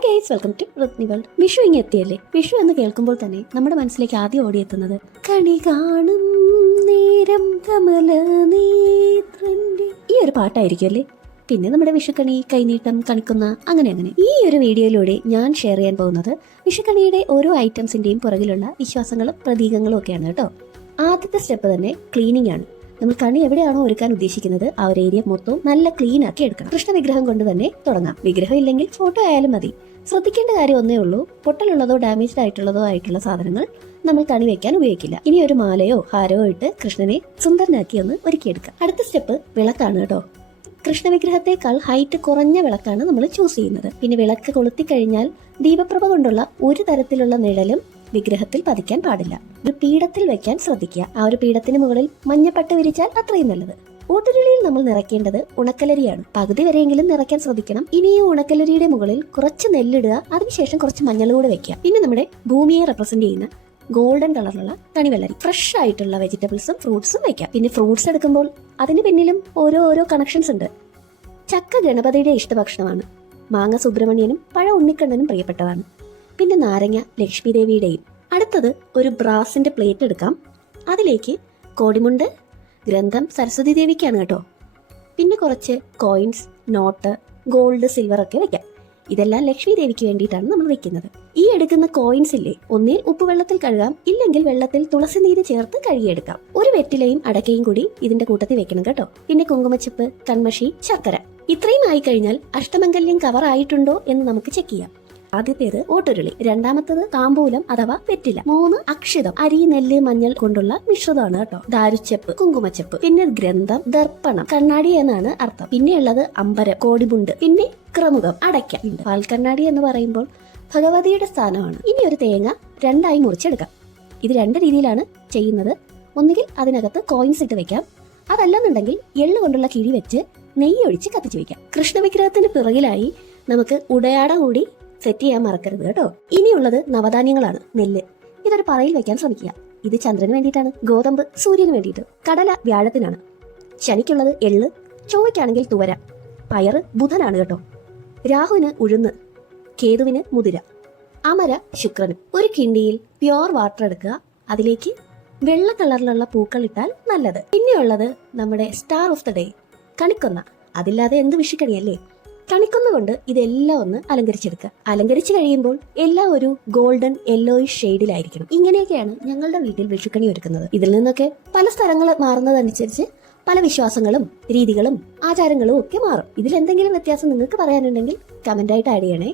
Hi guys, welcome to Rithni world. Vishu ഇങ്ങ് എത്തിയല്ലേ. വിഷു എന്ന് കേൾക്കുമ്പോൾ തന്നെ നമ്മുടെ മനസ്സിലേക്ക് ആദ്യം ഓടിയെത്തുന്നത് കണി കാണും നേരം കമല നേത്രന്റെ ഈ ഒരു പാട്ടായിരിക്കും അല്ലേ. പിന്നെ നമ്മുടെ വിഷുക്കണി, കൈനീട്ടം, കണിക്കുന്ന അങ്ങനെ ഈ ഒരു വീഡിയോയിലൂടെ ഞാൻ ഷെയർ ചെയ്യാൻ പോകുന്നത് വിഷുക്കണിയുടെ ഓരോ ഐറ്റംസിന്റെയും പുറകിലുള്ള വിശ്വാസങ്ങളും പ്രതീകങ്ങളും ഒക്കെയാണ് കേട്ടോ. ആദ്യത്തെ സ്റ്റെപ്പ് തന്നെ ക്ലീനിങ് ആണ്. നമ്മൾ കണി എവിടെയാണോ ഒരുക്കാൻ ഉദ്ദേശിക്കുന്നത് ആ ഒരു ഏരിയ മൊത്തവും നല്ല ക്ലീൻ ആക്കി എടുക്കണം. കൃഷ്ണ വിഗ്രഹം കൊണ്ട് തന്നെ തുടങ്ങാം. വിഗ്രഹം ഇല്ലെങ്കിൽ ഫോട്ടോ ആയാലും മതി. ശ്രദ്ധിക്കേണ്ട കാര്യം ഒന്നേ ഉള്ളൂ, പൊട്ടലുള്ളതോ ഡാമേജ്ഡ് ആയിട്ടുള്ള സാധനങ്ങൾ നമ്മൾ കണി വെക്കാൻ ഉപയോഗിക്കില്ല. ഇനി ഒരു മാലയോ ഹാരോ ഇട്ട് കൃഷ്ണനെ സുന്ദരനാക്കി ഒന്ന് ഒരുക്കിയെടുക്കാം. അടുത്ത സ്റ്റെപ്പ് വിളക്കാണ് കേട്ടോ. കൃഷ്ണ വിഗ്രഹത്തെക്കാൾ ഹൈറ്റ് കുറഞ്ഞ വിളക്കാണ് നമ്മൾ ചൂസ് ചെയ്യുന്നത്. പിന്നെ വിളക്ക് കൊളുത്തി കഴിഞ്ഞാൽ ദീപപ്രഭ കൊണ്ടുള്ള ഒരു തരത്തിലുള്ള നിഴലും വിഗ്രഹത്തിൽ പതിക്കാൻ പാടില്ല. ഒരു പീഠത്തിൽ വെക്കാൻ ശ്രദ്ധിക്കുക. ആ ഒരു പീഠത്തിന് മുകളിൽ മഞ്ഞപ്പട്ട് വിരിച്ചാൽ അത്രയും നല്ലത്. ഊട്ടുരുളിയിൽ നമ്മൾ നിറയ്ക്കേണ്ടത് ഉണക്കലരിയാണ്. പകുതി വരെയെങ്കിലും നിറയ്ക്കാൻ ശ്രദ്ധിക്കണം. ഇനി ഈ ഉണക്കലരിയുടെ മുകളിൽ കുറച്ച് നെല്ലിടുക, അതിനുശേഷം കുറച്ച് മഞ്ഞൾ കൂടെ വെക്കുക. പിന്നെ നമ്മുടെ ഭൂമിയെ റെപ്രസെന്റ് ചെയ്യുന്ന ഗോൾഡൻ കളറിലുള്ള കണിവെള്ളരി, ഫ്രഷ് ആയിട്ടുള്ള വെജിറ്റബിൾസും ഫ്രൂട്ട്സും വെക്കാം. പിന്നെ ഫ്രൂട്ട്സ് എടുക്കുമ്പോൾ അതിന് പിന്നിലും ഓരോ കണക്ഷൻസ് ഉണ്ട്. ചക്ക ഗണപതിയുടെ ഇഷ്ടഭക്ഷണമാണ്. മാങ്ങ സുബ്രഹ്മണ്യനും പഴം ഉണ്ണിക്കണ്ണനും പ്രിയപ്പെട്ടതാണ്. പിന്നെ നാരങ്ങ ലക്ഷ്മി ദേവിയുടെയും. അടുത്തത് ഒരു ബ്രാസിന്റെ പ്ലേറ്റ് എടുക്കാം. അതിലേക്ക് കോടിമുണ്ട്, ഗ്രന്ഥം സരസ്വതി ദേവിക്കാണ് കേട്ടോ. പിന്നെ കുറച്ച് കോയിൻസ്, നോട്ട്, ഗോൾഡ്, സിൽവർ ഒക്കെ വെക്കാം. ഇതെല്ലാം ലക്ഷ്മി ദേവിക്ക് വേണ്ടിയിട്ടാണ് നമ്മൾ വെക്കുന്നത്. ഈ എടുക്കുന്ന കോയിൻസ് ഇല്ലേ, ഒന്നേ ഉപ്പുവെള്ളത്തിൽ കഴുകാം, ഇല്ലെങ്കിൽ വെള്ളത്തിൽ തുളസി നീര് ചേർത്ത് കഴുകിയെടുക്കാം. ഒരു വെറ്റിലയും അടക്കയും കൂടി ഇതിന്റെ കൂട്ടത്തിൽ വെക്കണം കേട്ടോ. പിന്നെ കുങ്കുമച്ചിപ്പ്, കൺമഷി, ശർക്കര. ഇത്രയും ആയി കഴിഞ്ഞാൽ അഷ്ടമംഗല്യം കവർ ആയിട്ടുണ്ടോ എന്ന് നമുക്ക് ചെക്ക് ചെയ്യാം. ആദ്യത്തേത് ഓട്ടുരുളി, രണ്ടാമത്തത് താമ്പൂലം അഥവാ വെറ്റില, 3 അക്ഷതം, അരി, നെല്ല്, മഞ്ഞൾ കൊണ്ടുള്ള മിശ്രിതമാണ് കേട്ടോ. ദാരുച്ചെപ്പ്, കുങ്കുമച്ചെപ്പ്, പിന്നെ ഗ്രന്ഥം, ദർപ്പണം, കണ്ണാടി എന്നാണ് അർത്ഥം. പിന്നെയുള്ളത് അമ്പരം, കോടിമുണ്ട്, പിന്നെ ക്രമുകം, അടയ്ക്ക. പാൽക്കണ്ണാടി എന്ന് പറയുമ്പോൾ ഭഗവതിയുടെ സ്ഥാനമാണ്. ഇനി ഒരു തേങ്ങ 2ആയി മുറിച്ചെടുക്കാം. ഇത് 2 രീതിയിലാണ് ചെയ്യുന്നത്. ഒന്നുകിൽ അതിനകത്ത് കോയിൻസ് ഇട്ട് വെക്കാം, അതല്ലെന്നുണ്ടെങ്കിൽ എള്ള് കൊണ്ടുള്ള കിഴി വെച്ച് നെയ്യ് ഒഴിച്ച് കത്തിച്ചു വെക്കാം. കൃഷ്ണവിഗ്രഹത്തിന് പിറകിലായി നമുക്ക് ഉടയാട കൂടി സെറ്റ് ചെയ്യാൻ മറക്കരുത് കേട്ടോ. ഇനിയുള്ളത് നവധാന്യങ്ങളാണ്. നെല്ല്, ഇതൊരു പറയിൽ വെക്കാൻ ശ്രമിക്കുക. ഇത് ചന്ദ്രന് വേണ്ടിയിട്ടാണ്, ഗോതമ്പ് സൂര്യന് വേണ്ടിയിട്ട്, കടല വ്യാഴത്തിനാണ്, ശനിക്കുള്ളത് എള്ള്, ചൊവ്വയ്ക്കാണെങ്കിൽ തുവര, പയറ് ബുധനാണ് കേട്ടോ, രാഹുവിന് ഉഴുന്ന്, കേതുവിന് മുതിര, അമര ശുക്രനും. ഒരു കിണ്ടിയിൽ പ്യോർ വാട്ടർ എടുക്കുക, അതിലേക്ക് വെള്ള കളറിലുള്ള പൂക്കൾ ഇട്ടാൽ നല്ലത്. പിന്നെയുള്ളത് നമ്മുടെ സ്റ്റാർ ഓഫ് ദ ഡേ, കണിക്കൊന്ന. അതില്ലാതെ എന്ത് വിഷുക്കണിയല്ലേ. കണിക്കൊന്ന കൊണ്ട് ഇതെല്ലാം ഒന്ന് അലങ്കരിച്ചെടുക്കുക. അലങ്കരിച്ചു കഴിയുമ്പോൾ എല്ലാം ഒരു ഗോൾഡൻ യെല്ലോയിഷ് ഷെയ്ഡിലായിരിക്കണം. ഇങ്ങനെയൊക്കെയാണ് ഞങ്ങളുടെ വീട്ടിൽ വിഷുക്കണി ഒരുക്കുന്നത്. ഇതിൽ നിന്നൊക്കെ പല സ്ഥലങ്ങൾ മാറുന്നതനുസരിച്ച് പല വിശ്വാസങ്ങളും രീതികളും ആചാരങ്ങളും ഒക്കെ മാറും. ഇതിൽ എന്തെങ്കിലും വ്യത്യാസം നിങ്ങൾക്ക് പറയാനുണ്ടെങ്കിൽ കമന്റ് ആയിട്ട് ആഡ് ചെയ്യണേ.